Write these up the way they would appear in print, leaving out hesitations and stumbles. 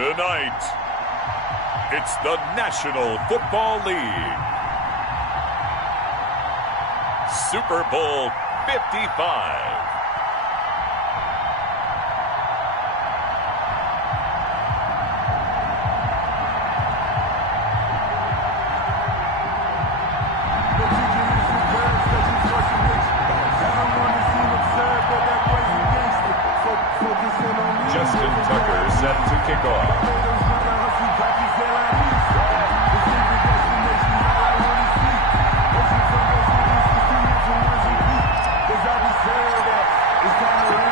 Tonight, it's the National Football League. Super Bowl 55. Justin Tucker set to kick off.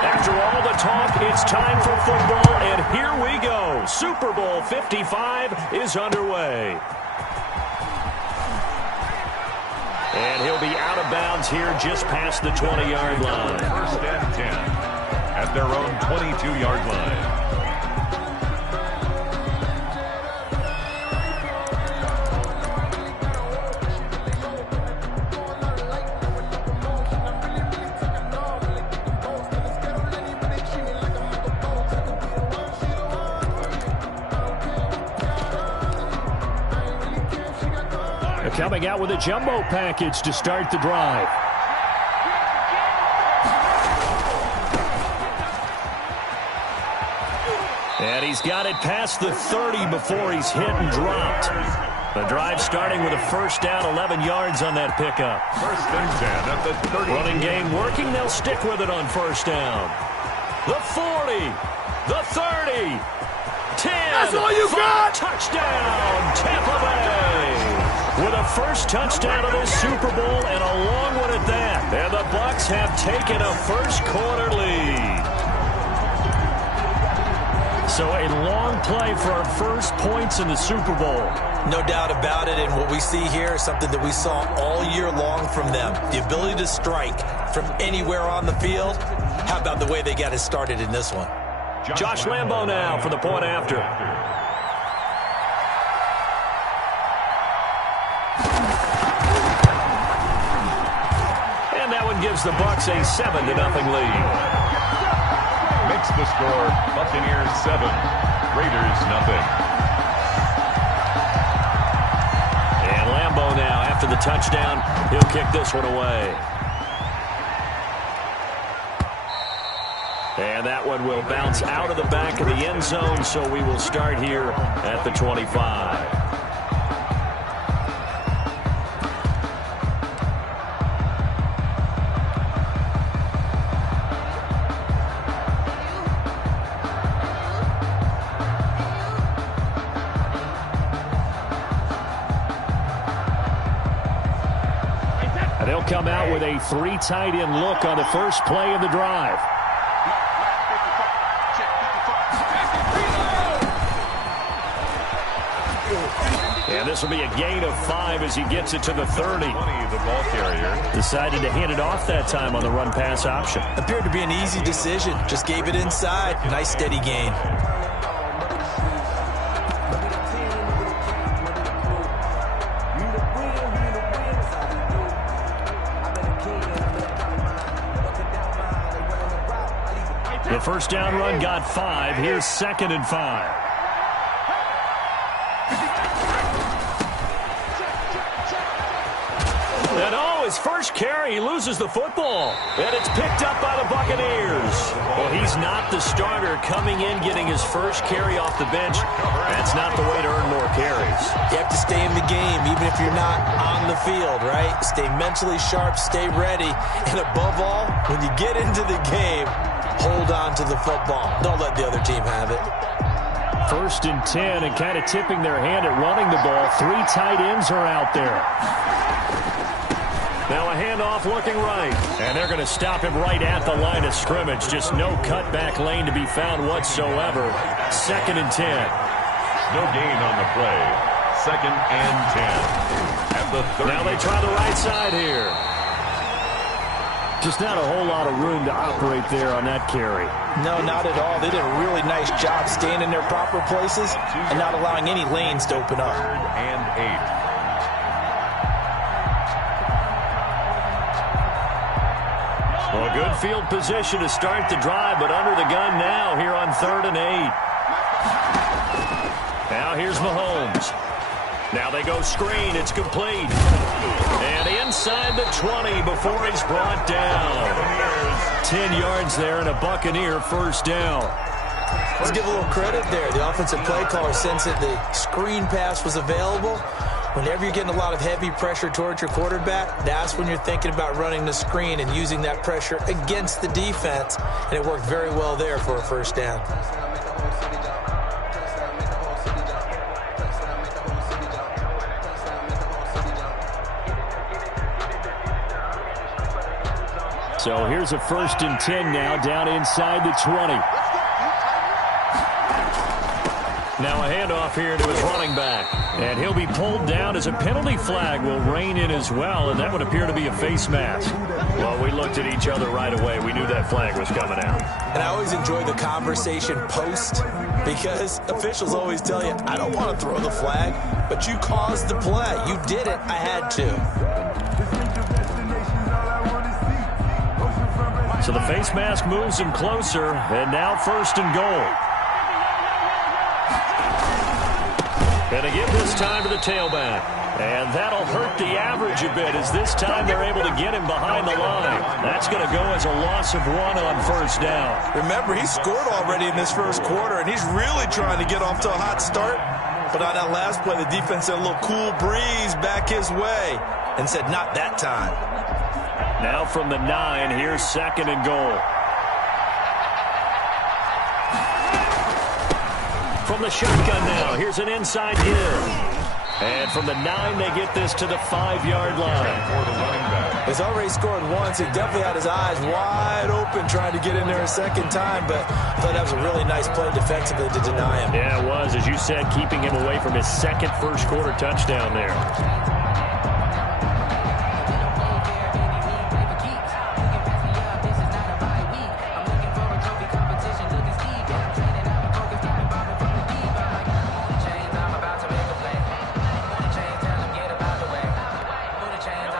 After all the talk, it's time for football, and here we go. Super Bowl 55 is underway. And he'll be out of bounds here just past the 20-yard line. First and 10 at their own 22-yard line. Coming out with a jumbo package to start the drive. And he's got it past the 30 before he's hit and dropped. The drive starting with a first down, 11 yards on that pickup. First and 10 at the 30. Running game working. They'll stick with it on first down. The 40. The 30. 10. That's all you got! Touchdown, Tampa Bay. With a first touchdown of this Super Bowl and a long one at that. And the Bucs have taken a first quarter lead. So a long play for our first points in the Super Bowl. No doubt about it, and what we see here is something that we saw all year long from them. The ability to strike from anywhere on the field. How about the way they got it started in this one? Josh Lambo now for the point after. Gives the Bucs a 7-0 lead. Makes the score Buccaneers 7, Raiders 0. And Lambo now after the touchdown, he'll kick this one away. And that one will bounce out of the back of the end zone, so we will start here at the 25. They'll come out with a 3 tight end look on the first play of the drive. And this will be a gain of 5 as he gets it to the 30. The ball carrier decided to hand it off that time on the run-pass option. Appeared to be an easy decision. Just gave it inside. Nice steady gain. The first down run got 5. Here's 2nd and 5. And his first carry, he loses the football. And it's picked up by the Buccaneers. Well, he's not the starter coming in, getting his first carry off the bench. That's not the way to earn more carries. You have to stay in the game, even if you're not on the field, right? Stay mentally sharp, stay ready. And above all, when you get into the game, hold on to the football. Don't let the other team have it. 1st and 10, and kind of tipping their hand at running the ball. 3 tight ends are out there. Now a handoff looking right. And they're going to stop him right at the line of scrimmage. Just no cutback lane to be found whatsoever. 2nd and 10. No gain on the play. 2nd and 10. At the 30. Now they try the right side here. Just not a whole lot of room to operate there on that carry. No, not at all. They did a really nice job staying in their proper places and not allowing any lanes to open up. 3rd and 8. Well, a good field position to start the drive, but under the gun now here on 3rd and 8. here's Mahomes. Now they go screen. It's complete. And inside the 20 before he's brought down. 10 yards there and a Buccaneer first down. Let's give a little credit there. The offensive play caller, since the screen pass was available, whenever you're getting a lot of heavy pressure towards your quarterback, that's when you're thinking about running the screen and using that pressure against the defense. And it worked very well there for a first down. So here's a 1st and 10 now, down inside the 20. Now a handoff here to his running back. And he'll be pulled down as a penalty flag will rein in as well, and that would appear to be a face mask. Well, we looked at each other right away. We knew that flag was coming out. And I always enjoy the conversation post, because officials always tell you, I don't want to throw the flag, but you caused the play. You did it. I had to. So the face mask moves him closer, and now 1st and goal. And again this time to the tailback. And that'll hurt the average a bit, as this time they're able to get him behind the line. That's going to go as a loss of 1 on 1st down. Remember, he scored already in this 1st quarter, and he's really trying to get off to a hot start. But on that last play, the defense had a little cool breeze back his way and said, not that time. Now from the 9, here's 2nd and goal. From the shotgun now, here's an inside give. And from the 9, they get this to the 5-yard line. He's already scored once. He definitely had his eyes wide open trying to get in there a second time, but I thought that was a really nice play defensively to deny him. Yeah, it was. As you said, keeping him away from his 2nd first-quarter touchdown there.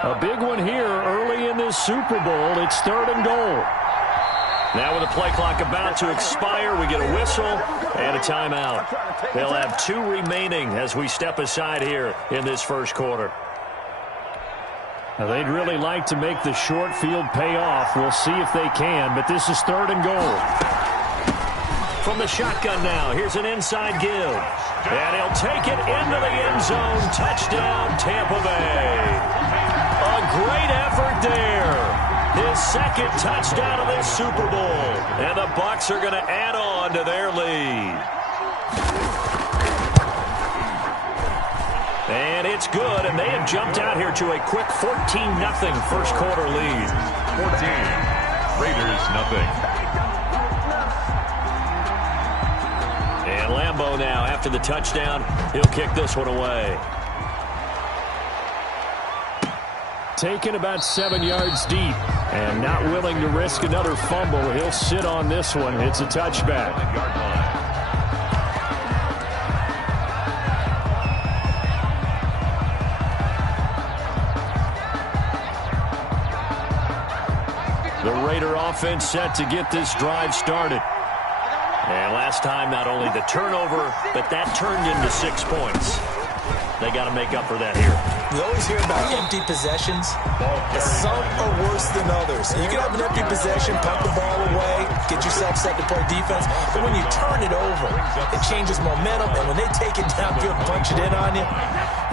A big one here early in this Super Bowl. It's 3rd and goal. Now with the play clock about to expire, we get a whistle and a timeout. They'll have 2 remaining as we step aside here in this 1st quarter. Now they'd really like to make the short field pay off. We'll see if they can, but this is 3rd and goal. From the shotgun now, here's an inside give. And he'll take it into the end zone. Touchdown, Tampa Bay. A great effort there. His 2nd touchdown of this Super Bowl. And the Bucs are going to add on to their lead. And it's good, and they have jumped out here to a quick 14-0 first-quarter lead. 14, Raiders nothing. And Lambeau now, after the touchdown, he'll kick this one away. Taken about 7 yards deep and not willing to risk another fumble. He'll sit on this one. It's a touchback. The Raider offense set to get this drive started. And last time, not only the turnover, but that turned into 6 points. They got to make up for that here. We always hear about empty possessions. Some are worse than others. You can have an empty possession, punt the ball away, get yourself set to play defense. But when you turn it over, it changes momentum. And when they take it downfield and punch it in on you,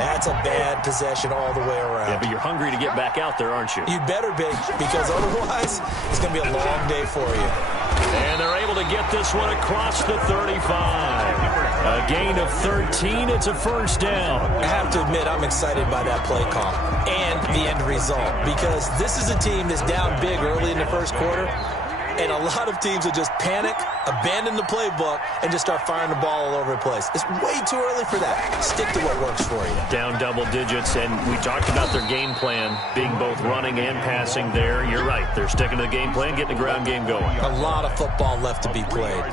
that's a bad possession all the way around. Yeah, but you're hungry to get back out there, aren't you? You better be, because otherwise it's going to be a long day for you. And they're able to get this one across the 35. A gain of 13. It's a first down. I have to admit, I'm excited by that play call and the end result, because this is a team that's down big early in the 1st quarter, and a lot of teams will just panic, abandon the playbook, and just start firing the ball all over the place. It's way too early for that. Stick to what works for you. Down double digits, and we talked about their game plan being both running and passing there. You're right. They're sticking to the game plan, getting the ground game going. A lot of football left to be played.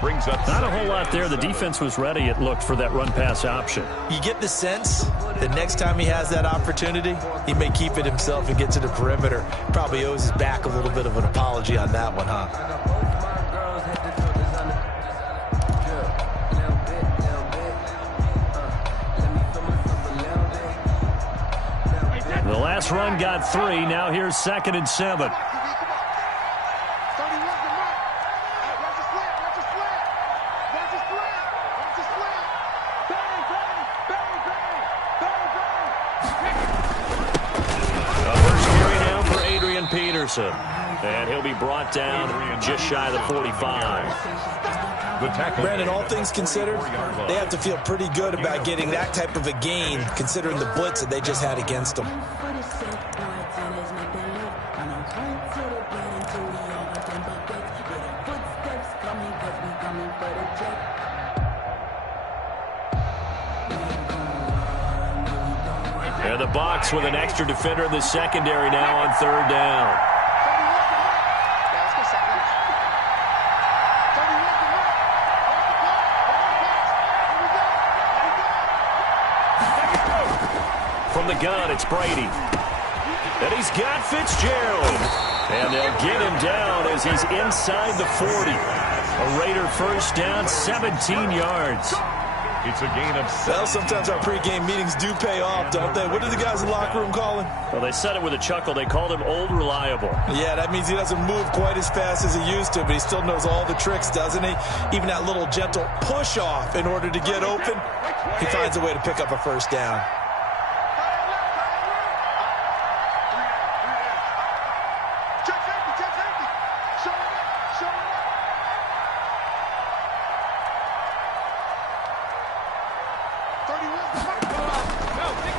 Brings up not a whole lot there. The defense was ready, it looked, for that run-pass option. You get the sense that next time he has that opportunity, he may keep it himself and get to the perimeter. Probably owes his back a little bit of an apology on that one, huh? Last run got 3. Now here's 2nd and 7. Peterson. And he'll be brought down just shy of the 45. Brandon, all things considered, they have to feel pretty good about getting that type of a gain, considering the blitz that they just had against them. And the Bucs with an extra defender in the secondary now on 3rd down. From the gun, it's Brady. And he's got Fitzgerald. And they'll get him down as he's inside the 40. A Raider first down, 17 yards. It's a gain of 7. Well, sometimes our pregame meetings do pay off, don't they? What did the guys in the locker room call him? Well, they said it with a chuckle. They called him Old Reliable. Yeah, that means he doesn't move quite as fast as he used to, but he still knows all the tricks, doesn't he? Even that little gentle push-off in order to get open, he finds a way to pick up a first down.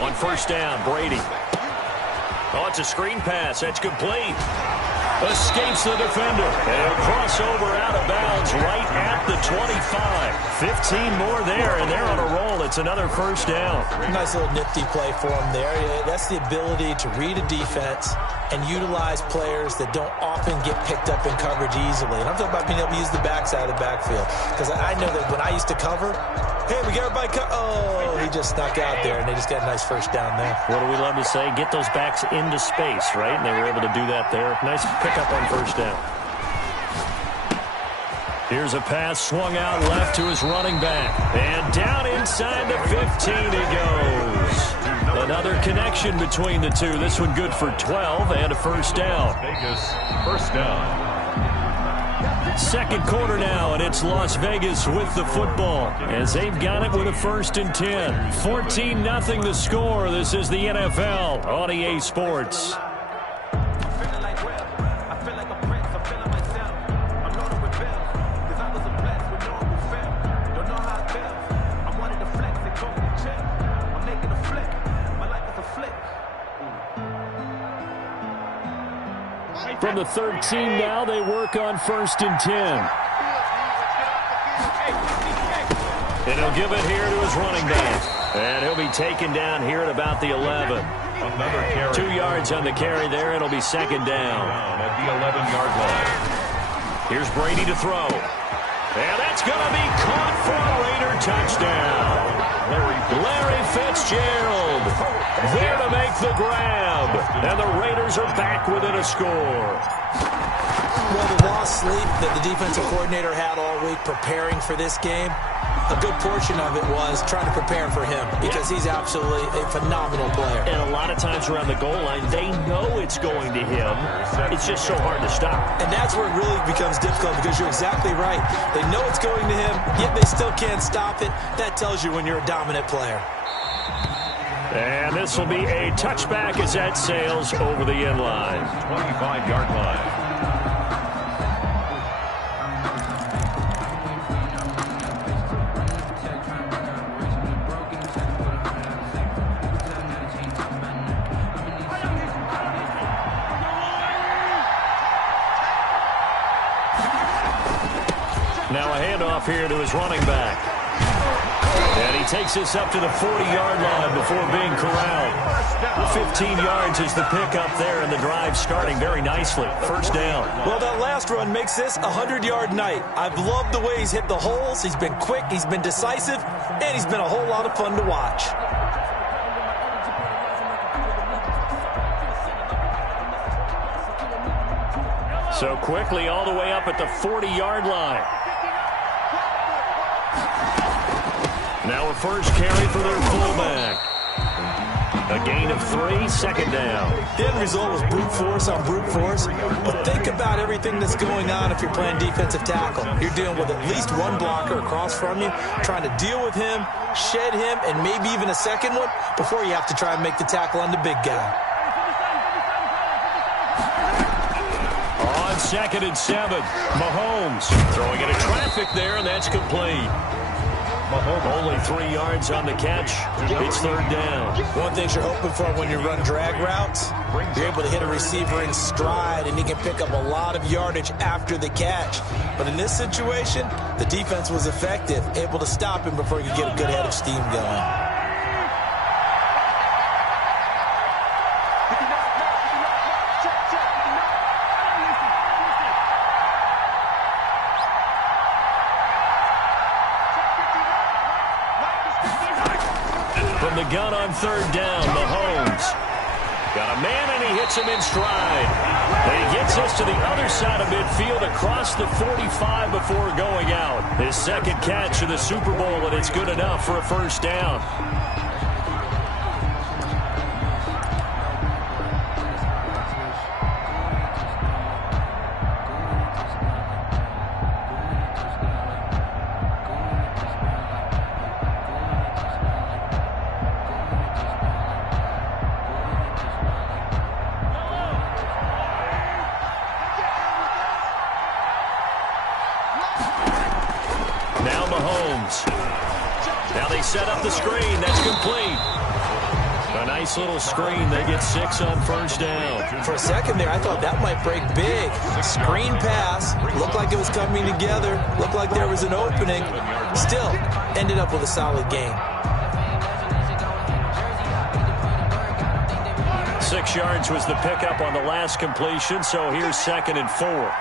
On first down, Brady. Oh, it's a screen pass. That's complete. Escapes the defender. And he'll cross over out of bounds right at the 25. 15 more there, and they're on a roll. It's another first down. Nice little nifty play for him there. That's the ability to read a defense and utilize players that don't often get picked up in coverage easily. And I'm talking about being able to use the backside of the backfield. Because I know that when I used to cover, hey, we got everybody oh, he just snuck out there, and they just got a nice first down there. What do we love to say? Get those backs into space, right? And they were able to do that there. Nice pickup on first down. Here's a pass swung out left to his running back. And down inside the 15 he goes. Another connection between the two. This one good for 12 and a first down. Vegas, first down. Second quarter now, and it's Las Vegas with the football as they've got it with a 1st and 10. 14-0 the score. This is the NFL on EA Sports. From the 13 now, they work on 1st and 10. And he'll give it here to his running back. And he'll be taken down here at about the 11. Another carry. 2 yards on the carry there. It'll be 2nd down. At the 11-yard line. Here's Brady to throw. And that's going to be caught for a Raider touchdown. Larry Fitzgerald there to make the grab. And the Raiders are back within a score. Well, the lost sleep that the defensive coordinator had all week preparing for this game, a good portion of it was trying to prepare for him because he's absolutely a phenomenal player. And a lot of times around the goal line, they know it's going to him. It's just so hard to stop. And that's where it really becomes difficult because you're exactly right. They know it's going to him, yet they still can't stop it. That tells you when you're a dominant player. And this will be a touchback as that sails over the end line. 25-yard line. Now a handoff here to his running back. And he takes this up to the 40-yard line before being corralled. 15 yards is the pickup there, and the drive starting very nicely. First down. Well, that last run makes this a 100-yard night. I've loved the way he's hit the holes. He's been quick, he's been decisive, and he's been a whole lot of fun to watch. So quickly all the way up at the 40-yard line. Now a first carry for their fullback. A gain of 3, second down. The end result was brute force on brute force. But think about everything that's going on if you're playing defensive tackle. You're dealing with at least one blocker across from you, trying to deal with him, shed him, and maybe even a second one before you have to try and make the tackle on the big guy. On 2nd and 7, Mahomes throwing into traffic there, and that's complete. Only 3 yards on the catch. It's 3rd down. One thing you're hoping for when you run drag routes, you're able to hit a receiver in stride, and he can pick up a lot of yardage after the catch. But in this situation, the defense was effective, able to stop him before he could get a good head of steam going. From the gun on 3rd down, Mahomes. Got a man, and he hits him in stride. And he gets us to the other side of midfield across the 45 before going out. His 2nd catch in the Super Bowl, and it's good enough for a 1st down. Now Mahomes. Now they set up the screen. That's complete. A nice little screen. They get 6 on 1st down. For a second there, I thought that might break big. Screen pass. Looked like it was coming together. Looked like there was an opening. Still, ended up with a solid game. 6 yards was the pickup on the last completion, so here's 2nd and 4.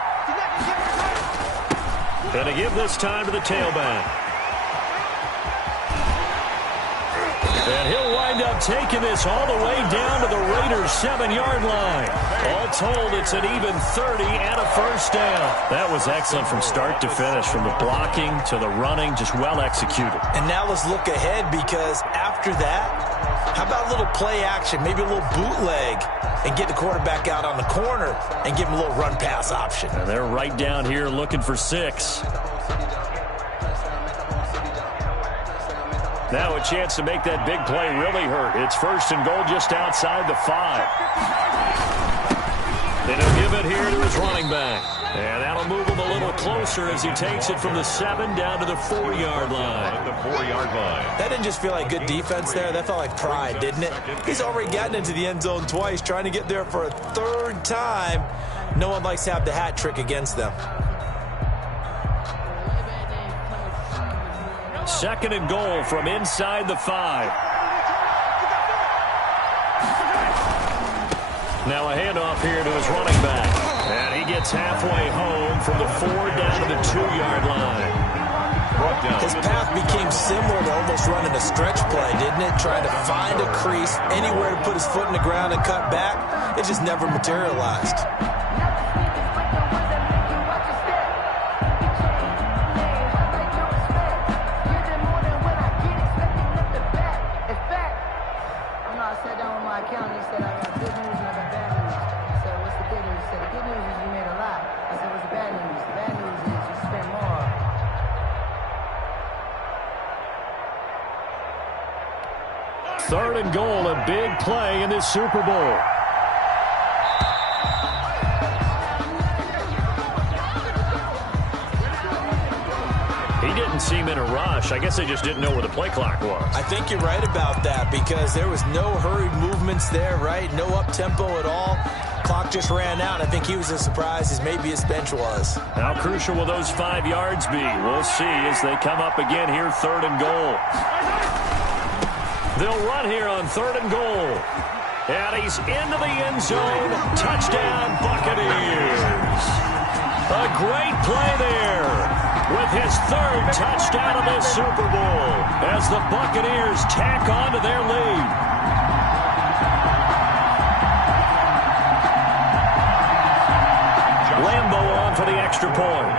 And to give this time to the tailback. And he'll wind up taking this all the way down to the Raiders' 7-yard line. All told, it's an even 30 and a 1st down. That was excellent from start to finish, from the blocking to the running, just well executed. And now let's look ahead, because after that, how about a little play action, maybe a little bootleg, and get the quarterback out on the corner and give him a little run-pass option. And they're right down here looking for 6. Now a chance to make that big play really hurt. It's 1st and goal just outside the 5. Then he'll give it here to his running back. And that'll move him a little closer as he takes it from the 7 down to the 4-yard line. The 4-yard line. That didn't just feel like good defense there. That felt like pride, didn't it? He's already gotten into the end zone twice, trying to get there for a 3rd time. No one likes to have the hat trick against them. 2nd and goal from inside the 5. Now a handoff here to his running back. And he gets halfway home from the 4 down to the 2-yard line. His path became similar to almost running a stretch play, didn't it? Trying to find a crease, anywhere to put his foot in the ground and cut back. It just never materialized. Third and goal, a big play in this Super Bowl. He didn't seem in a rush. I guess they just didn't know where the play clock was. I think you're right about that, because there was no hurried movements there, right? No up-tempo at all. Clock just ran out. I think he was as surprised as maybe his bench was. How crucial will those 5 yards be? We'll see as they come up again here, 3rd and goal. They'll run here on 3rd and goal. And he's into the end zone. Touchdown, Buccaneers. A great play there with his 3rd touchdown of this Super Bowl as the Buccaneers tack on to their lead. Lambeau on for the extra point.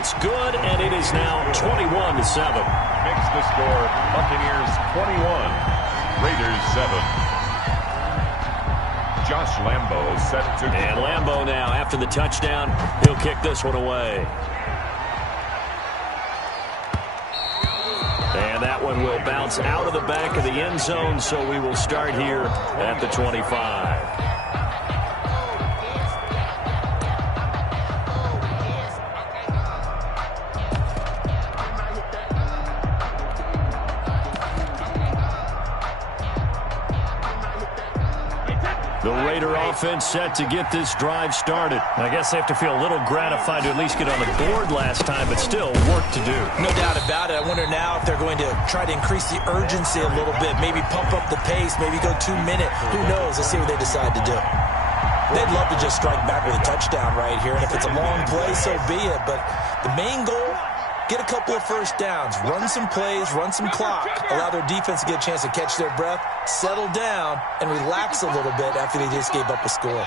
It's good, and it is now 21-7. Makes the score Buccaneers 21, Raiders 7. Josh Lambo set to kick. And Lambo now, after the touchdown, he'll kick this one away. And that one will bounce out of the back of the end zone, so we will start here at the 25. The Raider offense set to get this drive started. I guess they have to feel a little gratified to at least get on the board last time, but still work to do. No doubt about it. I wonder now if they're going to try to increase the urgency a little bit, maybe pump up the pace, maybe go 2 minute. Who knows? Let's see what they decide to do. They'd love to just strike back with a touchdown right here, and if it's a long play, so be it. But the main goal, get a couple of first downs, run some plays, run some clock, allow their defense to get a chance to catch their breath, settle down, and relax a little bit after they just gave up a score.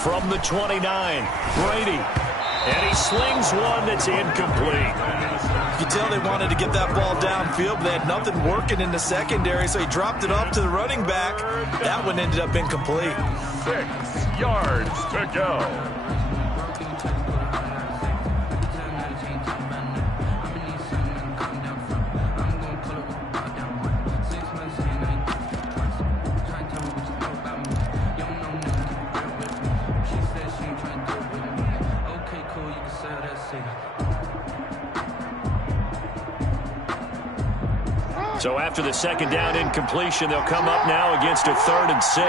From the 29, Brady. And he slings one that's incomplete. You can tell they wanted to get that ball downfield, but they had nothing working in the secondary, so he dropped it off to the running back. That one ended up incomplete. 6 yards to go. So after the second down incompletion, they'll come up now against a 3rd and 6.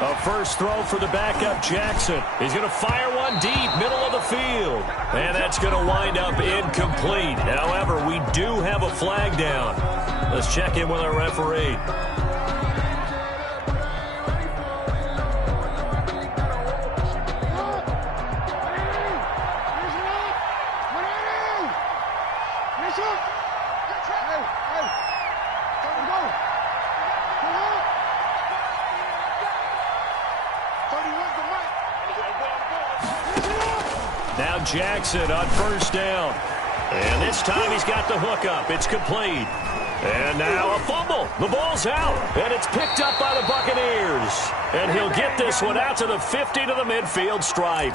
A first throw for the backup, Jackson. He's going to fire one deep, middle of the field. And that's going to wind up incomplete. However, we do have a flag down. Let's check in with our referee. Now Jackson on first down. And this time he's got the hook up. It's complete. And now a fumble. The ball's out. And it's picked up by the Buccaneers. And he'll get this one out to the 50 to the midfield stripe.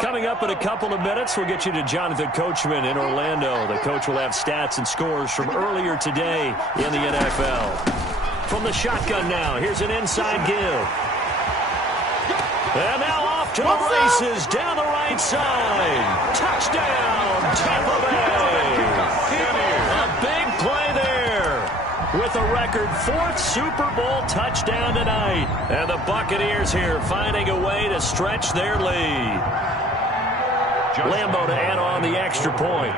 Coming up in a couple of minutes, we'll get you to Jonathan Coachman in Orlando. The coach will have stats and scores from earlier today in the NFL. From the shotgun now, here's an inside give. And now off to the races down the right side. Touchdown, Tampa Bay. A big play there with a record 4th Super Bowl touchdown tonight. And the Buccaneers here finding a way to stretch their lead. Lambo to add on the extra point.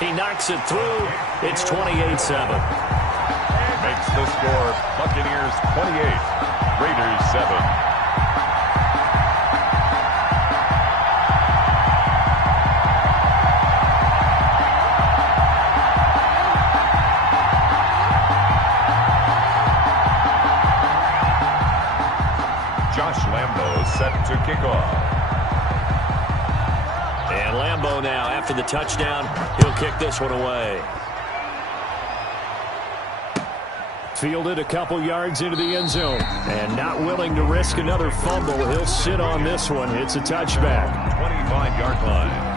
He knocks it through. It's 28-7. Makes the score Buccaneers 28, Raiders 7. Josh Lambo set to kick off. And Lambo now, after the touchdown, he'll kick this one away. Fielded a couple yards into the end zone. And not willing to risk another fumble. He'll sit on this one. It's a touchback. 25-yard line.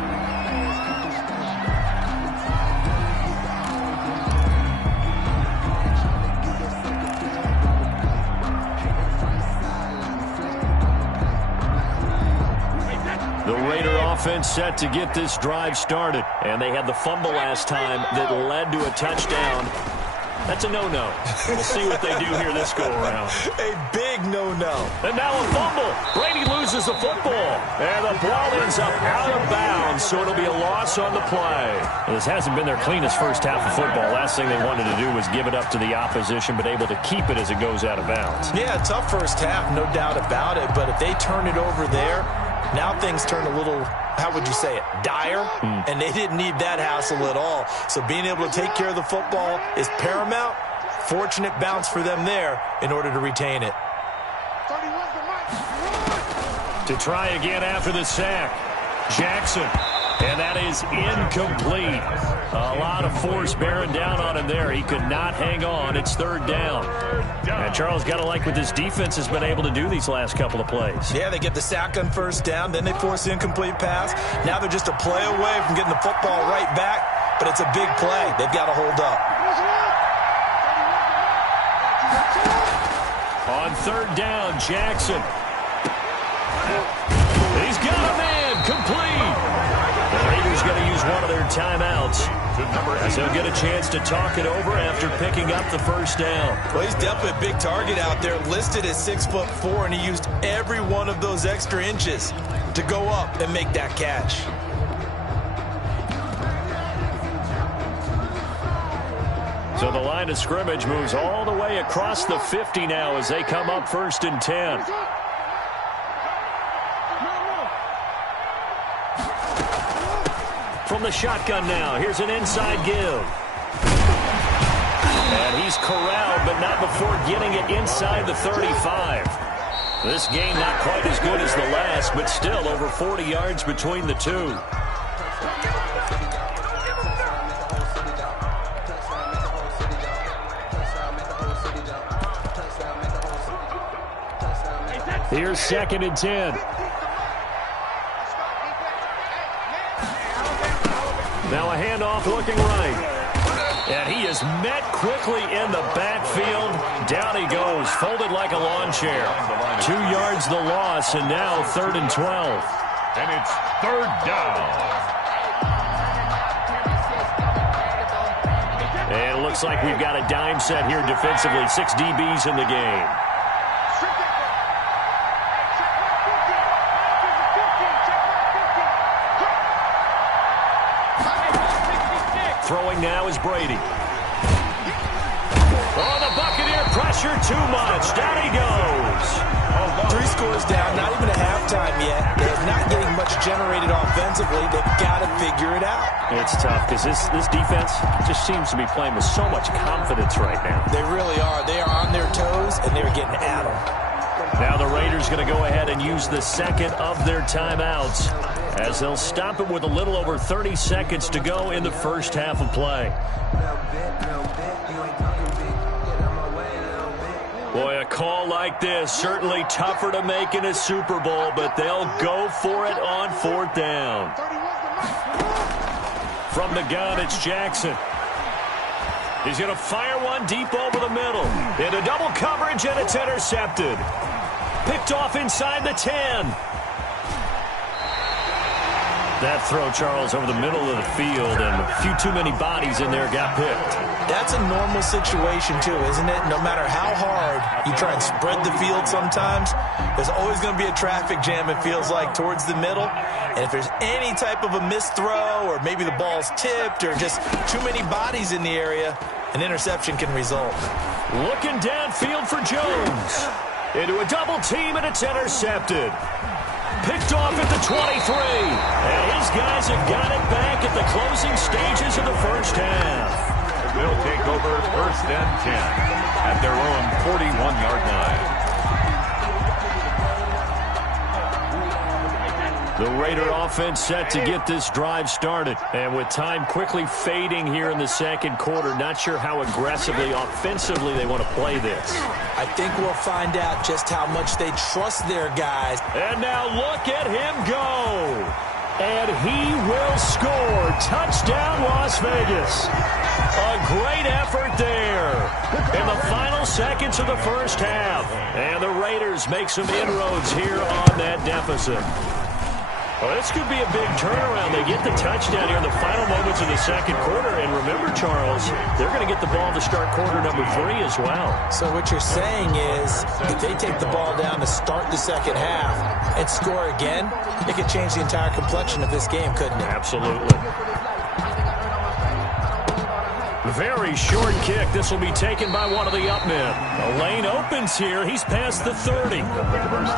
Offense set to get this drive started. And they had the fumble last time that led to a touchdown. That's a no-no. We'll see what they do here this go-around. A big no-no. And now a fumble. Brady loses the football. And the ball ends up out of bounds, so it'll be a loss on the play. Well, this hasn't been their cleanest first half of football. Last thing they wanted to do was give it up to the opposition, but able to keep it as it goes out of bounds. Yeah, tough first half, no doubt about it. But if they turn it over there, now things turn a little, how would you say it, dire? And they didn't need that hassle at all. So being able to take care of the football is paramount. Fortunate bounce for them there in order to retain it. To try again after the sack, Jackson. And that is incomplete. A lot of force bearing down on him there. He could not hang on. It's third down. And Charles, got to like what this defense has been able to do these last couple of plays. Yeah, they get the sack on first down, then they force the incomplete pass. Now they're just a play away from getting the football right back, but it's a big play. They've got to hold up. On third down, Jackson. He's got a man, complete. The Raiders going to use one of their timeouts as they'll get a chance to talk it over after picking up the first down. Well, he's definitely a big target out there, listed as 6'4", and he used every one of those extra inches to go up and make that catch. So the line of scrimmage moves all the way across the 50 now as they come up 1st and 10. From the shotgun now, here's an inside give. And he's corralled, but not before getting it inside the 35. This game not quite as good as the last, but still over 40 yards between the two. Here's 2nd and 10. Now a handoff looking right. And he is met quickly in the backfield. Down he goes, folded like a lawn chair. 2 yards the loss, and now 3rd and 12. And it's 3rd down. And it looks like we've got a dime set here defensively. 6 DBs in the game. Throwing now is Brady. Oh, the Buccaneer pressure too much. Down he goes. 3 scores down, not even a halftime yet. They're not getting much generated offensively. They've got to figure it out. It's tough because this defense just seems to be playing with so much confidence right now. They really are. They are on their toes, and they're getting at them. Now the Raiders going to go ahead and use the second of their timeouts as they'll stop it with a little over 30 seconds to go in the first half of play. Boy, a call like this, certainly tougher to make in a Super Bowl, but they'll go for it on 4th down. From the gun, it's Jackson. He's going to fire one deep over the middle. Into double coverage, and it's intercepted. Picked off inside the 10. That throw, Charles, over the middle of the field, and a few too many bodies in there got picked. That's a normal situation, too, isn't it? No matter how hard you try and spread the field sometimes, there's always going to be a traffic jam, it feels like, towards the middle. And if there's any type of a missed throw, or maybe the ball's tipped, or just too many bodies in the area, an interception can result. Looking downfield for Jones. Into a double team, and it's intercepted. Picked off at the 23. And his guys have got it back at the closing stages of the first half. They'll take over 1st and 10 at their own 41-yard line. The Raider offense set to get this drive started. And with time quickly fading here in the second quarter, not sure how aggressively, offensively they want to play this. I think we'll find out just how much they trust their guys. And now look at him go. And he will score. Touchdown, Las Vegas. A great effort there in the final seconds of the first half. And the Raiders make some inroads here on that deficit. Well, this could be a big turnaround. They get the touchdown here in the final moments of the second quarter. And remember, Charles, they're going to get the ball to start quarter number 3 as well. So what you're saying is if they take the ball down to start the second half and score again, it could change the entire complexion of this game, couldn't it? Absolutely. Very short kick. This will be taken by one of the up men. The lane opens here. He's past the 30.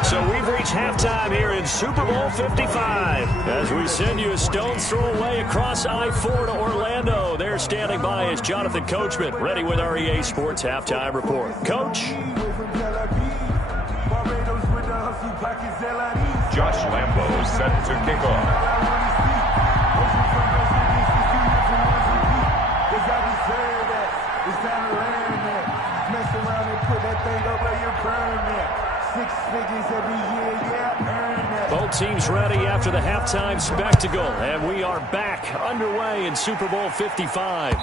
So we've reached halftime here in Super Bowl 55. As we send you a stone's throw away across I-4 to Orlando. There standing by is Jonathan Coachman, ready with our EA Sports Halftime Report. Coach. Josh Lambo set to kick off. Both teams ready after the halftime spectacle, and we are back underway in Super Bowl 55.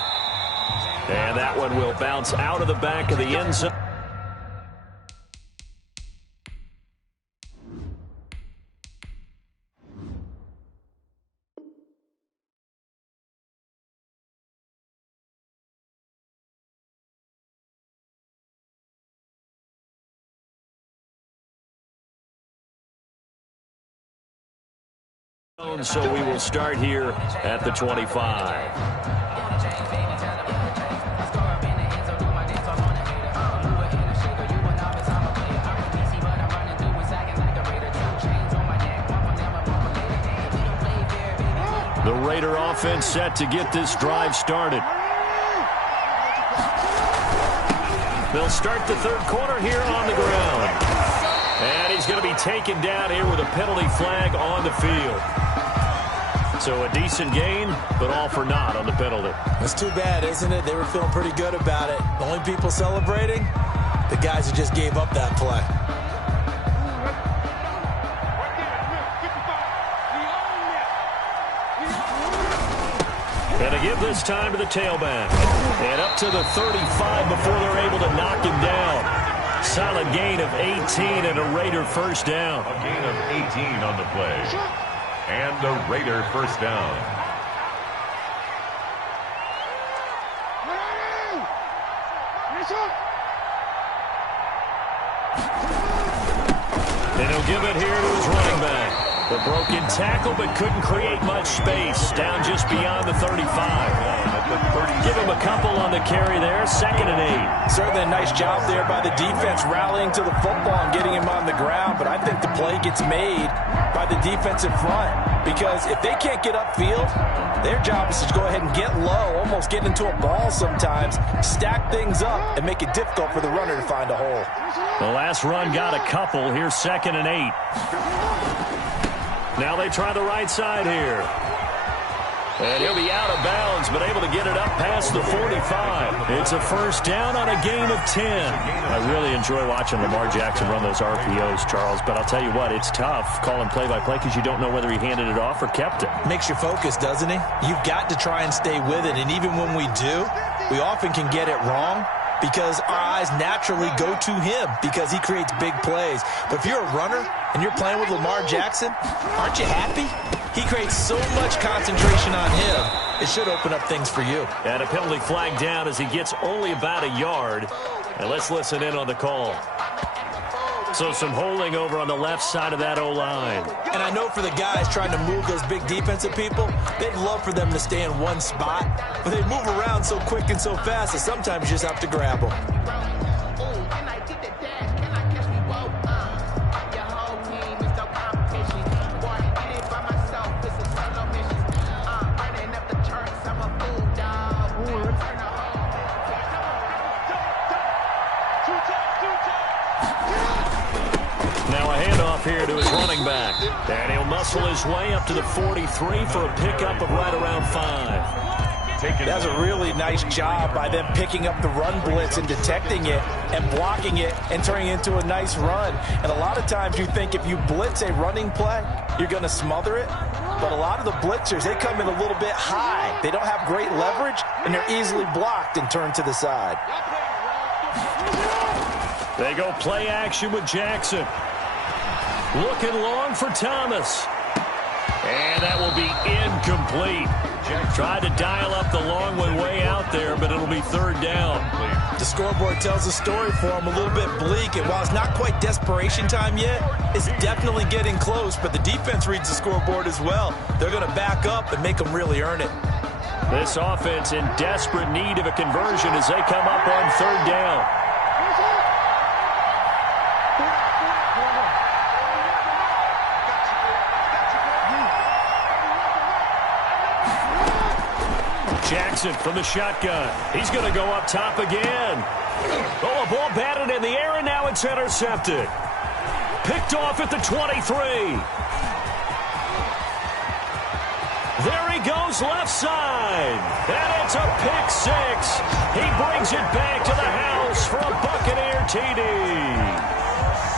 And that one will bounce out of the back of the end zone. So we will start here at the 25. The Raider offense set to get this drive started. They'll start the third quarter here on the ground. And he's going to be taken down here with a penalty flag on the field. So a decent gain, but all for naught on the penalty. That's too bad, isn't it? They were feeling pretty good about it. The only people celebrating, the guys who just gave up that play. And to give this time to the tailback. And up to the 35 before they're able to knock him down. Solid gain of 18 and a Raider first down. A gain of 18 on the play. And the Raider first down. And he'll give it here to his running back. The broken tackle, but couldn't create much space. Down just beyond the 35. Give him a couple on the carry there. 2nd and 8. Certainly a nice job there by the defense rallying to the football and getting him on the ground. But I think the play gets made by the defensive front. Because if they can't get upfield, their job is to go ahead and get low, almost get into a ball sometimes, stack things up, and make it difficult for the runner to find a hole. The last run got a couple. Here's 2nd and 8. Now they try the right side here. And he'll be out of bounds, but able to get it up past the 45. It's a first down on a gain of 10. I really enjoy watching Lamar Jackson run those RPOs, Charles, but I'll tell you what, it's tough calling play-by-play because you don't know whether he handed it off or kept it. Makes you focus, doesn't he? You've got to try and stay with it, and even when we do, we often can get it wrong because our eyes naturally go to him because he creates big plays. But if you're a runner and you're playing with Lamar Jackson, aren't you happy? He creates so much concentration on him. It should open up things for you. And a penalty flag down as he gets only about a yard. And let's listen in on the call. So some holding over on the left side of that O-line. And I know for the guys trying to move those big defensive people, they'd love for them to stay in one spot. But they move around so quick and so fast that sometimes you just have to grab them. Here to his running back. And he'll muscle his way up to the 43 for a pickup of right around 5. That's a really nice job by them picking up the run blitz and detecting it and blocking it and turning it into a nice run. And a lot of times you think if you blitz a running play, you're going to smother it. But a lot of the blitzers, they come in a little bit high. They don't have great leverage, and they're easily blocked and turned to the side. They go play action with Jackson. Looking long for Thomas. And that will be incomplete. Tried to dial up the long one way out there, but it'll be third down. The scoreboard tells a story for him, a little bit bleak. And while it's not quite desperation time yet, it's definitely getting close. But the defense reads the scoreboard as well. They're going to back up and make them really earn it. This offense in desperate need of a conversion as they come up on third down. Jackson from the shotgun. He's going to go up top again. Oh, a ball batted in the air, and now it's intercepted. Picked off at the 23. There he goes left side. And it's a pick six. He brings it back to the house for a Buccaneer TD.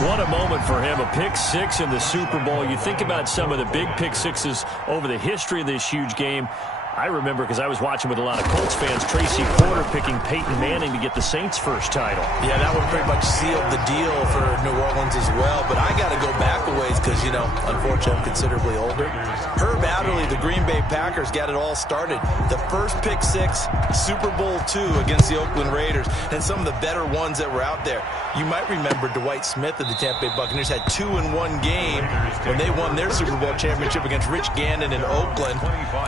What a moment for him, a pick six in the Super Bowl. You think about some of the big pick sixes over the history of this huge game. I remember, because I was watching with a lot of Colts fans, Tracy Porter picking Peyton Manning to get the Saints' first title. Yeah, that one pretty much sealed the deal for New Orleans as well. But I got to go back a ways because, you know, unfortunately I'm considerably older. Herb Adderley, the Green Bay Packers, got it all started. The first pick six, Super Bowl II against the Oakland Raiders, and some of the better ones that were out there. You might remember Dwight Smith of the Tampa Bay Buccaneers had 2 in one game when they won their Super Bowl championship against Rich Gannon in Oakland.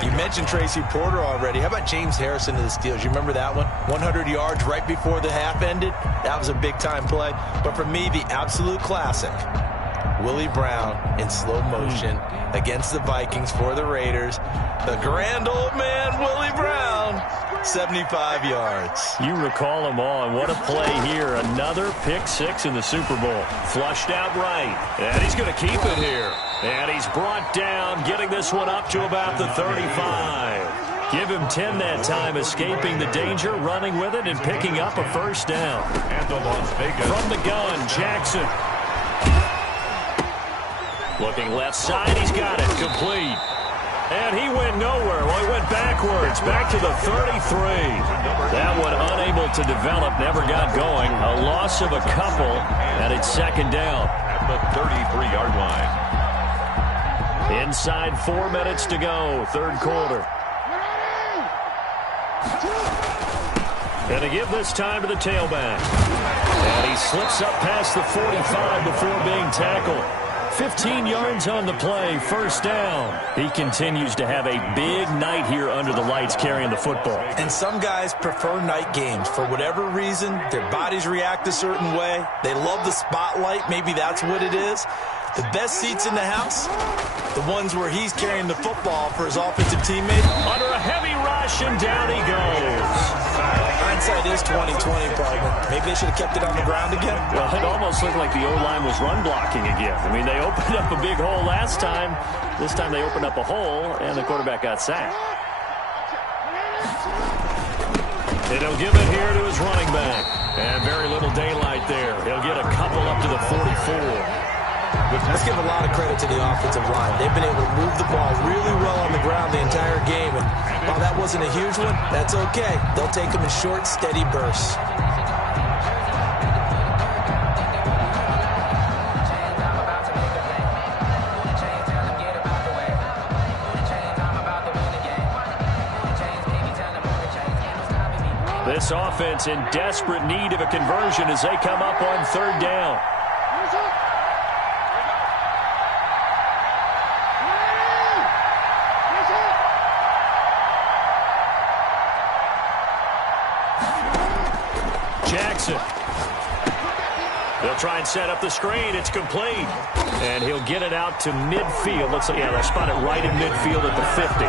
You mentioned Tracy Porter already. How about James Harrison of the Steelers? You remember that one? 100 yards right before the half ended. That was a big-time play. But for me, the absolute classic, Willie Brown in slow motion against the Vikings for the Raiders. The grand old man, Willie Brown, 75 yards. You recall them all, and what a play here. Another pick six in the Super Bowl. Flushed out right, and he's going to keep it here. And he's brought down, getting this one up to about the 35. Give him 10 that time, escaping the danger, running with it, and picking up a first down. And the Las Vegas. From the gun, Jackson. Looking left side, he's got it, complete. And he went nowhere. Well, he went backwards, back to the 33. That one unable to develop, never got going. A loss of a couple, and it's second down. At the 33-yard line. Inside 4 minutes to go, third quarter. Going to give this time to the tailback. And he slips up past the 45 before being tackled. 15 yards on the play, first down. He continues to have a big night here under the lights carrying the football. And some guys prefer night games. For whatever reason, their bodies react a certain way. They love the spotlight. Maybe that's what it is. The best seats in the house, the ones where he's carrying the football for his offensive teammate. Under a heavy rush, and down he goes. Hindsight is 20/20, probably. Maybe they should have kept it on the ground again. Well, it almost looked like the O-line was run blocking again. I mean, they opened up a big hole last time. This time they opened up a hole, and the quarterback got sacked. And he'll give it here to his running back. And very little daylight there. He'll get a couple up to the 44. Let's give a lot of credit to the offensive line. They've been able to move the ball really well on the ground the entire game. And while that wasn't a huge one, that's okay. They'll take them in short, steady bursts. This offense in desperate need of a conversion as they come up on third down. Jackson. They'll try and set up the screen. It's complete. And he'll get it out to midfield. Looks like, yeah, they'll spot it right in midfield at the 50.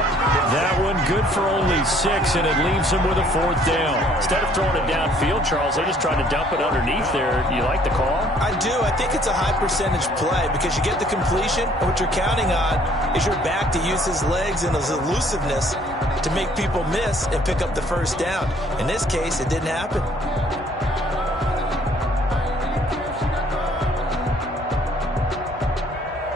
That one good for only 6, and it leaves him with a fourth down. Instead of throwing it downfield, Charles, they just tried to dump it underneath there. Do you like the call? I do. I think it's a high-percentage play because you get the completion, and what you're counting on is your back to use his legs and his elusiveness to make people miss and pick up the first down. In this case, it didn't happen.